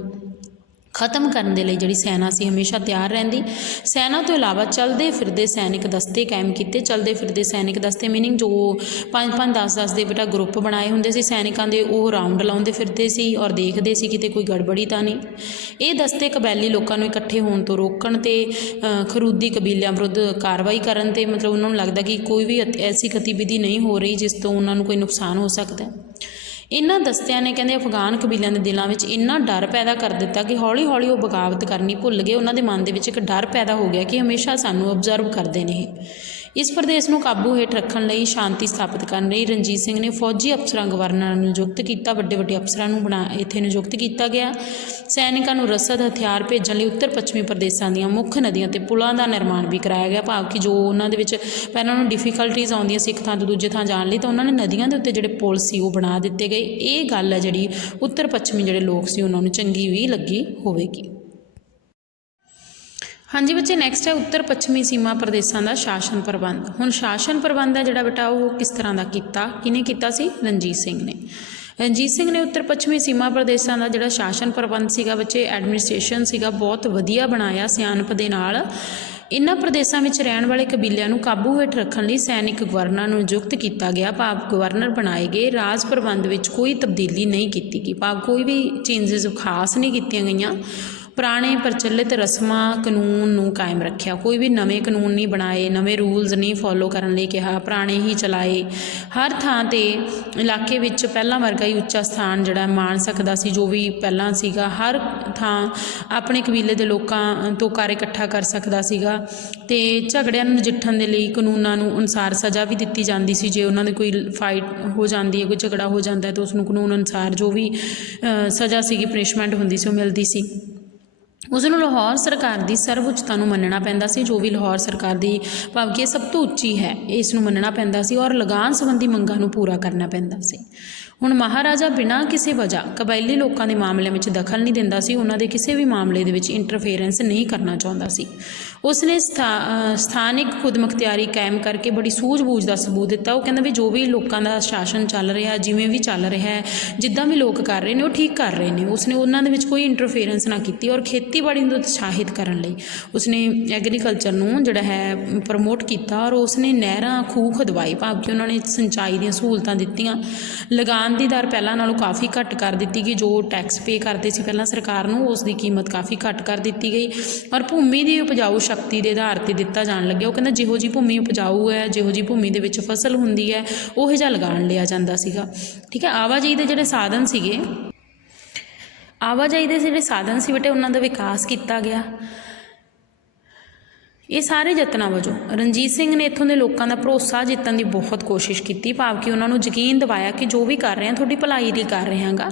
ਖਤਮ ਕਰਨ ਦੇ ਲਈ ਜਿਹੜੀ ਸੈਨਾ ਸੀ ਹਮੇਸ਼ਾ ਤਿਆਰ ਰਹਿੰਦੀ। ਸੈਨਾ ਤੋਂ ਇਲਾਵਾ ਚਲਦੇ ਫਿਰਦੇ ਸੈਨਿਕ ਦਸਤੇ ਕਾਇਮ ਕੀਤੇ। ਚਲਦੇ ਫਿਰਦੇ ਸੈਨਿਕ ਦਸਤੇ ਮੀਨਿੰਗ ਜੋ 5-5, 10-10 ਦੇ ਬੇਟਾ ਗਰੁੱਪ ਬਣਾਏ ਹੁੰਦੇ ਸੀ ਸੈਨਿਕਾਂ ਦੇ, ਉਹ ਰਾਊਂਡ ਲਾਉਂਦੇ ਫਿਰਦੇ ਸੀ ਔਰ ਦੇਖਦੇ ਸੀ ਕਿਤੇ ਕੋਈ ਗੜਬੜੀ ਤਾਂ ਨਹੀਂ। ਇਹ ਦਸਤੇ ਕਬੈਲੀ ਲੋਕਾਂ ਨੂੰ ਇਕੱਠੇ ਹੋਣ ਤੋਂ ਰੋਕਣ ਤੇ ਖਰੂਦੀ ਕਬੀਲਿਆਂ ਵਿਰੁੱਧ ਕਾਰਵਾਈ ਕਰਨ ਤੇ, ਮਤਲਬ ਉਹਨਾਂ ਨੂੰ ਲੱਗਦਾ ਕਿ ਕੋਈ ਵੀ ਐਸੀ ਗਤੀਵਿਧੀ ਨਹੀਂ ਹੋ ਰਹੀ ਜਿਸ ਤੋਂ ਉਹਨਾਂ ਨੂੰ ਕੋਈ ਨੁਕਸਾਨ ਹੋ ਸਕਦਾ। ਇਹਨਾਂ ਦਸਤਿਆਂ ਨੇ ਕਹਿੰਦੇ ਅਫਗਾਨ ਕਬੀਲਿਆਂ ਦੇ ਦਿਲਾਂ ਵਿੱਚ ਇੰਨਾ ਡਰ ਪੈਦਾ ਕਰ ਦਿੱਤਾ ਕਿ ਹੌਲੀ ਹੌਲੀ ਉਹ ਬਗਾਵਤ ਕਰਨੀ ਭੁੱਲ ਗਏ। ਉਹਨਾਂ ਦੇ ਮਨ ਦੇ ਵਿੱਚ ਇੱਕ ਡਰ ਪੈਦਾ ਹੋ ਗਿਆ ਕਿ ਹਮੇਸ਼ਾ ਸਾਨੂੰ ਅਬਜ਼ਰਵ ਕਰਦੇ ਨੇ ਇਸ ਪ੍ਰਦੇਸ਼ ਨੂੰ ਕਾਬੂ ਹੇਠ ਰੱਖਣ ਲਈ, ਸ਼ਾਂਤੀ ਸਥਾਪਿਤ ਕਰਨ ਲਈ ਰਣਜੀਤ ਸਿੰਘ ਨੇ ਫੌਜੀ ਅਫਸਰਾਂ, ਗਵਰਨਰਾਂ ਨੂੰ ਨਿਯੁਕਤ ਕੀਤਾ। ਵੱਡੇ ਵੱਡੇ ਅਫਸਰਾਂ ਨੂੰ ਇੱਥੇ ਨਿਯੁਕਤ ਕੀਤਾ ਗਿਆ। ਸੈਨਿਕਾਂ ਨੂੰ ਰਸਦ, ਹਥਿਆਰ ਭੇਜਣ ਲਈ ਉੱਤਰ ਪੱਛਮੀ ਪ੍ਰਦੇਸ਼ਾਂ ਦੀਆਂ ਮੁੱਖ ਨਦੀਆਂ ਅਤੇ ਪੁਲਾਂ ਦਾ ਨਿਰਮਾਣ ਵੀ ਕਰਾਇਆ ਗਿਆ। ਭਾਵ ਕਿ ਜੋ ਉਹਨਾਂ ਦੇ ਵਿੱਚ ਪਹਿਲਾਂ ਨੂੰ ਡਿਫੀਕਲਟੀਜ਼ ਆਉਂਦੀਆਂ ਸੀ ਇੱਕ ਥਾਂ ਤੋਂ ਦੂਜੇ ਥਾਂ ਜਾਣ ਲਈ, ਤਾਂ ਉਹਨਾਂ ਨੇ ਨਦੀਆਂ ਦੇ ਉੱਤੇ ਜਿਹੜੇ ਪੁਲ ਸੀ ਉਹ ਬਣਾ ਦਿੱਤੇ ਗਏ। ਇਹ ਗੱਲ ਹੈ ਜਿਹੜੀ ਉੱਤਰ ਪੱਛਮੀ ਜਿਹੜੇ ਲੋਕ ਸੀ ਉਹਨਾਂ ਨੂੰ ਚੰਗੀ ਵੀ ਲੱਗੀ ਹੋਵੇਗੀ। ਹਾਂਜੀ ਬੱਚੇ, ਨੈਕਸਟ ਹੈ ਉੱਤਰ ਪੱਛਮੀ ਸੀਮਾ ਪ੍ਰਦੇਸ਼ਾਂ ਦਾ ਸ਼ਾਸਨ ਪ੍ਰਬੰਧ। ਹੁਣ ਸ਼ਾਸਨ ਪ੍ਰਬੰਧ ਹੈ ਜਿਹੜਾ ਬੇਟਾ ਉਹ ਕਿਸ ਤਰ੍ਹਾਂ ਦਾ ਕੀਤਾ, ਕਿਹਨੇ ਕੀਤਾ ਸੀ? ਰਣਜੀਤ ਸਿੰਘ ਨੇ। ਰਣਜੀਤ ਸਿੰਘ ਨੇ ਉੱਤਰ ਪੱਛਮੀ ਸੀਮਾ ਪ੍ਰਦੇਸ਼ਾਂ ਦਾ ਜਿਹੜਾ ਸ਼ਾਸਨ ਪ੍ਰਬੰਧ ਸੀਗਾ ਬੱਚੇ, ਐਡਮਿਨਿਸਟ੍ਰੇਸ਼ਨ ਸੀਗਾ, ਬਹੁਤ ਵਧੀਆ ਬਣਾਇਆ ਸਿਆਣਪ ਦੇ ਨਾਲ। ਇਹਨਾਂ ਪ੍ਰਦੇਸ਼ਾਂ ਵਿੱਚ ਰਹਿਣ ਵਾਲੇ ਕਬੀਲਿਆਂ ਨੂੰ ਕਾਬੂ ਹੇਠ ਰੱਖਣ ਲਈ ਸੈਨਿਕ ਗਵਰਨਰ ਨੂੰ ਨਿਯੁਕਤ ਕੀਤਾ ਗਿਆ। ਭਾਵ ਗਵਰਨਰ ਬਣਾਏ ਗਏ। ਰਾਜ ਪ੍ਰਬੰਧ ਵਿੱਚ ਕੋਈ ਤਬਦੀਲੀ ਨਹੀਂ ਕੀਤੀ ਗਈ, ਭਾਵ ਕੋਈ ਵੀ ਚੇਂਜਸ ਖਾਸ ਨਹੀਂ ਕੀਤੀਆਂ ਗਈਆਂ। ਪੁਰਾਣੇ ਪ੍ਰਚਲਿਤ ਰਸਮਾਂ ਕਾਨੂੰਨ ਨੂੰ ਕਾਇਮ ਰੱਖਿਆ। ਕੋਈ ਵੀ ਨਵੇਂ ਕਾਨੂੰਨ ਨਹੀਂ ਬਣਾਏ, ਨਵੇਂ ਰੂਲਸ ਨਹੀਂ ਫੋਲੋ ਕਰਨ ਲਈ ਕਿਹਾ, ਪੁਰਾਣੇ ਹੀ ਚਲਾਏ। ਹਰ ਥਾਂ 'ਤੇ ਇਲਾਕੇ ਵਿੱਚ ਪਹਿਲਾਂ ਵਰਗਾ ਹੀ ਉੱਚਾ ਸਥਾਨ ਜਿਹੜਾ ਮਾਣ ਸਕਦਾ ਸੀ ਜੋ ਵੀ ਪਹਿਲਾਂ ਸੀਗਾ। ਹਰ ਥਾਂ ਆਪਣੇ ਕਬੀਲੇ ਦੇ ਲੋਕਾਂ ਤੋਂ ਕਰ ਇਕੱਠਾ ਕਰ ਸਕਦਾ ਸੀਗਾ। ਅਤੇ ਝਗੜਿਆਂ ਨੂੰ ਨਜਿੱਠਣ ਦੇ ਲਈ ਕਾਨੂੰਨਾਂ ਨੂੰ ਅਨੁਸਾਰ ਸਜ਼ਾ ਵੀ ਦਿੱਤੀ ਜਾਂਦੀ ਸੀ। ਜੇ ਉਹਨਾਂ ਦੀ ਕੋਈ ਫਾਈਟ ਹੋ ਜਾਂਦੀ ਹੈ, ਕੋਈ ਝਗੜਾ ਹੋ ਜਾਂਦਾ ਹੈ, ਤਾਂ ਉਸ ਨੂੰ ਕਾਨੂੰਨ ਅਨੁਸਾਰ ਜੋ ਵੀ ਸਜ਼ਾ ਸੀਗੀ, ਪਨਿਸ਼ਮੈਂਟ ਹੁੰਦੀ ਸੀ, ਉਹ ਮਿਲਦੀ ਸੀ। ਉਸ ਨੂੰ ਲਾਹੌਰ ਸਰਕਾਰ ਦੀ ਸਰਵਉੱਚਤਾ ਨੂੰ ਮੰਨਣਾ ਪੈਂਦਾ ਸੀ। ਜੋ ਵੀ ਲਾਹੌਰ ਸਰਕਾਰ ਦੀ ਭਾਵ ਕਿ ਇਹ ਸਭ ਤੋਂ ਉੱਚੀ ਹੈ, ਇਸ ਨੂੰ ਮੰਨਣਾ ਪੈਂਦਾ ਸੀ ਔਰ ਲਗਾਨ ਸੰਬੰਧੀ ਮੰਗਾਂ ਨੂੰ ਪੂਰਾ ਕਰਨਾ ਪੈਂਦਾ ਸੀ। ਹੁਣ ਮਹਾਰਾਜਾ ਬਿਨਾਂ ਕਿਸੇ ਵਜ੍ਹਾ ਕਬਾਇਲੀ ਲੋਕਾਂ ਦੇ ਮਾਮਲਿਆਂ ਵਿੱਚ ਦਖਲ ਨਹੀਂ ਦਿੰਦਾ ਸੀ। ਉਹਨਾਂ ਦੇ ਕਿਸੇ ਵੀ ਮਾਮਲੇ ਦੇ ਵਿੱਚ ਇੰਟਰਫੇਰੈਂਸ ਨਹੀਂ ਕਰਨਾ ਚਾਹੁੰਦਾ ਸੀ। ਉਸ ਨੇ ਸਥਾਨਿਕ ਖੁਦਮੁਖਤਿਆਰੀ ਕਾਇਮ ਕਰਕੇ ਬੜੀ ਸੂਝ-ਬੂਝ ਦਾ ਸਬੂਤ ਦਿੱਤਾ। ਉਹ ਕਹਿੰਦਾ ਵੀ ਜੋ ਵੀ ਲੋਕਾਂ ਦਾ ਸ਼ਾਸਨ ਚੱਲ ਰਿਹਾ, ਜਿਵੇਂ ਵੀ ਚੱਲ ਰਿਹਾ ਹੈ, ਜਿੱਦਾਂ ਵੀ ਲੋਕ ਕਰ ਰਹੇ ਨੇ, ਉਹ ਠੀਕ ਕਰ ਰਹੇ ਨੇ। ਉਸਨੇ ਉਹਨਾਂ ਦੇ ਵਿੱਚ ਕੋਈ ਇੰਟਰਫੇਰੈਂਸ ਨਾ ਕੀਤੀ ਔਰ ਖੇਤੀਬਾੜੀ ਨੂੰ ਉਤਸ਼ਾਹਿਤ ਕਰਨ ਲਈ ਉਸਨੇ ਐਗਰੀਕਲਚਰ ਨੂੰ ਜਿਹੜਾ ਹੈ ਪ੍ਰਮੋਟ ਕੀਤਾ। ਔਰ ਉਸਨੇ ਨਹਿਰਾਂ, ਖੂਹ ਖੁਦਵਾਏ, ਭਾਵ ਕਿ ਉਹਨਾਂ ਨੇ ਸਿੰਚਾਈ ਦੀਆਂ ਸਹੂਲਤਾਂ ਦਿੱਤੀਆਂ। ਲਗਾਨ ਦੀ ਦਰ ਪਹਿਲਾਂ ਨਾਲੋਂ ਕਾਫੀ ਘੱਟ ਕਰ ਦਿੱਤੀ ਗਈ। ਜੋ ਟੈਕਸ ਪੇ ਕਰਦੇ ਸੀ ਪਹਿਲਾਂ ਸਰਕਾਰ ਨੂੰ, ਉਸ ਦੀ ਕੀਮਤ ਕਾਫੀ ਘੱਟ ਕਰ ਦਿੱਤੀ ਗਈ। ਔਰ ਭੂਮੀ ਦੀ ਉਪਜਾਊ ਸ਼ਕਤੀ ਦੇ ਆਧਾਰ 'ਤੇ ਦਿੱਤਾ ਜਾਣ ਲੱਗਿਆ। ਉਹ ਕਹਿੰਦਾ ਜਿਹੋ ਜਿਹੀ ਭੂਮੀ ਉਪਜਾਊ ਹੈ, ਜਿਹੋ ਜਿਹੀ ਭੂਮੀ ਦੇ ਵਿੱਚ ਫਸਲ ਹੁੰਦੀ ਹੈ, ਉਹੋ ਜਿਹਾ ਲਗਾਨ ਲਿਆ ਜਾਂਦਾ ਸੀਗਾ। ਠੀਕ ਹੈ। ਆਵਾਜਾਈ ਦੇ ਜਿਹੜੇ ਸਾਧਨ ਸੀਗੇ, ਆਵਾਜਾਈ ਦੇ ਜਿਹੜੇ ਸਾਧਨ ਸੀ ਬੇਟੇ, ਉਹਨਾਂ ਦਾ ਵਿਕਾਸ ਕੀਤਾ ਗਿਆ। ਇਹ ਸਾਰੇ ਯਤਨਾਂ ਵਜੋਂ ਰਣਜੀਤ ਸਿੰਘ ਨੇ ਇੱਥੋਂ ਦੇ ਲੋਕਾਂ ਦਾ ਭਰੋਸਾ ਜਿੱਤਣ ਦੀ ਬਹੁਤ ਕੋਸ਼ਿਸ਼ ਕੀਤੀ। ਭਾਵ ਕਿ ਉਹਨਾਂ ਨੂੰ ਯਕੀਨ ਦਿਵਾਇਆ ਕਿ ਜੋ ਵੀ ਕਰ ਰਹੇ ਹਾਂ ਤੁਹਾਡੀ ਭਲਾਈ ਲਈ ਕਰ ਰਹੇ ਹਾਂਗਾ।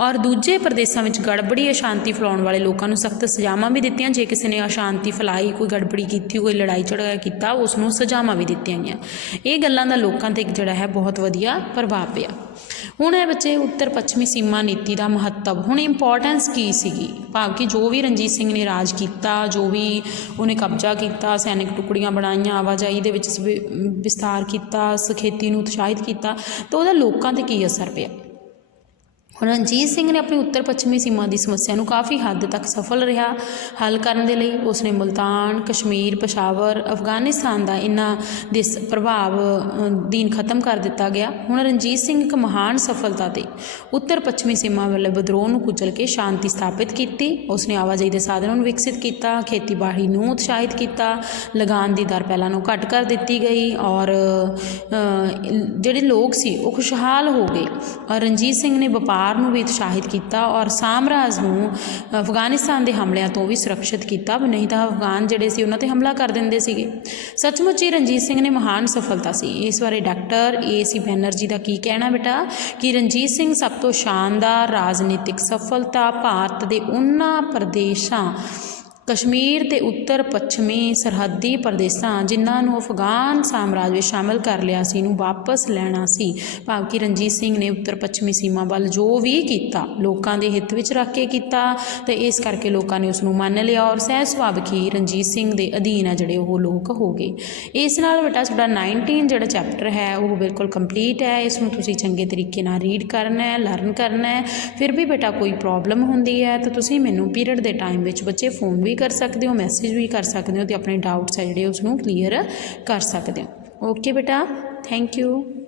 ਔਰ ਦੂਜੇ ਪ੍ਰਦੇਸ਼ਾਂ ਵਿੱਚ ਗੜਬੜੀ, ਅਸ਼ਾਂਤੀ ਫੈਲਾਉਣ ਵਾਲੇ ਲੋਕਾਂ ਨੂੰ ਸਖਤ ਸਜ਼ਾਵਾਂ ਵੀ ਦਿੱਤੀਆਂ। ਜੇ ਕਿਸੇ ਨੇ ਅਸ਼ਾਂਤੀ ਫੈਲਾਈ, ਕੋਈ ਗੜਬੜੀ ਕੀਤੀ, ਕੋਈ ਲੜਾਈ ਝਗੜਾ ਕੀਤਾ, ਉਸ ਨੂੰ ਸਜ਼ਾਵਾਂ ਵੀ ਦਿੱਤੀਆਂ ਗਈਆਂ। ਇਹ ਗੱਲਾਂ ਦਾ ਲੋਕਾਂ 'ਤੇ ਜਿਹੜਾ ਹੈ ਬਹੁਤ ਵਧੀਆ ਪ੍ਰਭਾਵ ਪਿਆ। ਹੁਣ ਇਹ ਬੱਚੇ ਉੱਤਰ ਪੱਛਮੀ ਸੀਮਾ ਨੀਤੀ ਦਾ ਮਹੱਤਵ, ਹੁਣ ਇੰਪੋਰਟੈਂਸ ਕੀ ਸੀਗੀ। ਭਾਵ ਕਿ ਜੋ ਵੀ ਰਣਜੀਤ ਸਿੰਘ ਨੇ ਰਾਜ ਕੀਤਾ, ਜੋ ਵੀ ਉਹਨੇ ਕਬਜ਼ਾ ਕੀਤਾ, ਸੈਨਿਕ ਟੁਕੜੀਆਂ ਬਣਾਈਆਂ, ਆਵਾਜਾਈ ਦੇ ਵਿੱਚ ਵਿਸਥਾਰ ਕੀਤਾ, ਖੇਤੀ ਨੂੰ ਉਤਸ਼ਾਹਿਤ ਕੀਤਾ, ਤਾਂ ਉਹਦਾ ਲੋਕਾਂ 'ਤੇ ਕੀ ਅਸਰ ਪਿਆ। ਰਣਜੀਤ ਸਿੰਘ ਨੇ ਆਪਣੀ ਉੱਤਰ ਪੱਛਮੀ ਸੀਮਾ ਦੀ ਸਮੱਸਿਆ ਨੂੰ ਕਾਫੀ ਹੱਦ ਤੱਕ ਸਫਲ ਰਿਹਾ ਹੱਲ ਕਰਨ ਦੇ ਲਈ। ਉਸਨੇ ਮੁਲਤਾਨ, ਕਸ਼ਮੀਰ, ਪਸ਼ਾਵਰ, ਅਫਗਾਨਿਸਤਾਨ ਦਾ ਇਹਨਾਂ ਦੇ ਪ੍ਰਭਾਵ ਦੀਨ ਖਤਮ ਕਰ ਦਿੱਤਾ ਗਿਆ। ਹੁਣ ਰਣਜੀਤ ਸਿੰਘ ਇੱਕ ਮਹਾਨ ਸਫਲਤਾ 'ਤੇ ਉੱਤਰ ਪੱਛਮੀ ਸੀਮਾ ਵੱਲ ਵਿਦਰੋਹ ਨੂੰ ਕੁਚਲ ਕੇ ਸ਼ਾਂਤੀ ਸਥਾਪਿਤ ਕੀਤੀ। ਉਸਨੇ ਆਵਾਜਾਈ ਦੇ ਸਾਧਨਾਂ ਨੂੰ ਵਿਕਸਿਤ ਕੀਤਾ, ਖੇਤੀਬਾੜੀ ਨੂੰ ਉਤਸ਼ਾਹਿਤ ਕੀਤਾ, ਲਗਾਨ ਦੀ ਦਰ ਪਹਿਲਾਂ ਨੂੰ ਘੱਟ ਕਰ ਦਿੱਤੀ ਗਈ ਔਰ ਜਿਹੜੇ ਲੋਕ ਸੀ ਉਹ ਖੁਸ਼ਹਾਲ ਹੋ ਗਏ। ਔਰ ਰਣਜੀਤ ਸਿੰਘ ਨੇ ਵਪਾਰ ਨੂੰ ਵੀ ਉਤਸ਼ਾਹਿਤ ਕੀਤਾ ਔਰ ਸਾਮਰਾਜ ਨੂੰ ਅਫਗਾਨਿਸਤਾਨ ਦੇ ਹਮਲਿਆਂ ਤੋਂ ਵੀ ਸੁਰੱਖਿਅਤ ਕੀਤਾ। ਨਹੀਂ ਤਾਂ ਅਫਗਾਨ ਜਿਹੜੇ ਸੀ ਉਹਨਾਂ 'ਤੇ ਹਮਲਾ ਕਰ ਦਿੰਦੇ ਸੀਗੇ। ਸੱਚਮੁੱਚ ਹੀ ਰਣਜੀਤ ਸਿੰਘ ਨੇ ਮਹਾਨ ਸਫਲਤਾ ਸੀ। ਇਸ ਬਾਰੇ ਡਾਕਟਰ AC ਬੈਨਰਜੀ ਦਾ ਕੀ ਕਹਿਣਾ ਬੇਟਾ ਕਿ ਰਣਜੀਤ ਸਿੰਘ ਸਭ ਤੋਂ ਸ਼ਾਨਦਾਰ ਰਾਜਨੀਤਿਕ ਸਫਲਤਾ ਭਾਰਤ ਦੇ ਉਹਨਾਂ ਪ੍ਰਦੇਸ਼ਾਂ ਕਸ਼ਮੀਰ ਤੇ ਉੱਤਰ ਪੱਛਮੀ ਸਰਹੱਦੀ ਪ੍ਰਦੇਸ਼ਾਂ ਜਿਨ੍ਹਾਂ ਨੂੰ ਅਫਗਾਨ ਸਾਮਰਾਜ ਵਿੱਚ ਸ਼ਾਮਿਲ ਕਰ ਲਿਆ ਸੀ ਨੂੰ ਵਾਪਸ ਲੈਣਾ ਸੀ। ਭਾਵ ਕਿ ਰਣਜੀਤ ਸਿੰਘ ਨੇ ਉੱਤਰ ਪੱਛਮੀ ਸੀਮਾ ਵੱਲ ਜੋ ਵੀ ਕੀਤਾ ਲੋਕਾਂ ਦੇ ਹਿੱਤ ਵਿੱਚ ਰੱਖ ਕੇ ਕੀਤਾ ਅਤੇ ਇਸ ਕਰਕੇ ਲੋਕਾਂ ਨੇ ਉਸ ਨੂੰ ਮੰਨ ਲਿਆ ਔਰ ਸਹਿਜ ਸੁਭਾਵਿਕ ਹੀ ਰਣਜੀਤ ਸਿੰਘ ਦੇ ਅਧੀਨ ਆ ਜਿਹੜੇ ਉਹ ਲੋਕ ਹੋ ਗਏ। ਇਸ ਨਾਲ ਬੇਟਾ ਤੁਹਾਡਾ 19 ਜਿਹੜਾ ਚੈਪਟਰ ਹੈ ਉਹ ਬਿਲਕੁਲ ਕੰਪਲੀਟ ਹੈ। ਇਸ ਨੂੰ ਤੁਸੀਂ ਚੰਗੇ ਤਰੀਕੇ ਨਾਲ ਰੀਡ ਕਰਨਾ ਹੈ, ਲਰਨ ਕਰਨਾ ਹੈ। ਫਿਰ ਵੀ ਬੇਟਾ ਕੋਈ ਪ੍ਰੋਬਲਮ ਹੁੰਦੀ ਹੈ ਤਾਂ ਤੁਸੀਂ ਮੈਨੂੰ ਪੀਰੀਅਡ ਦੇ ਟਾਈਮ ਵਿੱਚ ਬੱਚੇ ਫੋਨ ਵੀ ਕਰ ਸਕਦੇ ਹੋ, ਮੈਸੇਜ ਵੀ ਕਰ ਸਕਦੇ ਹੋ ਅਤੇ ਆਪਣੇ ਡਾਊਟਸ ਹੈ ਜਿਹੜੇ ਉਸ ਨੂੰ ਕਲੀਅਰ ਕਰ ਸਕਦੇ ਹੋ। ਓਕੇ ਬੇਟਾ, ਥੈਂਕ ਯੂ।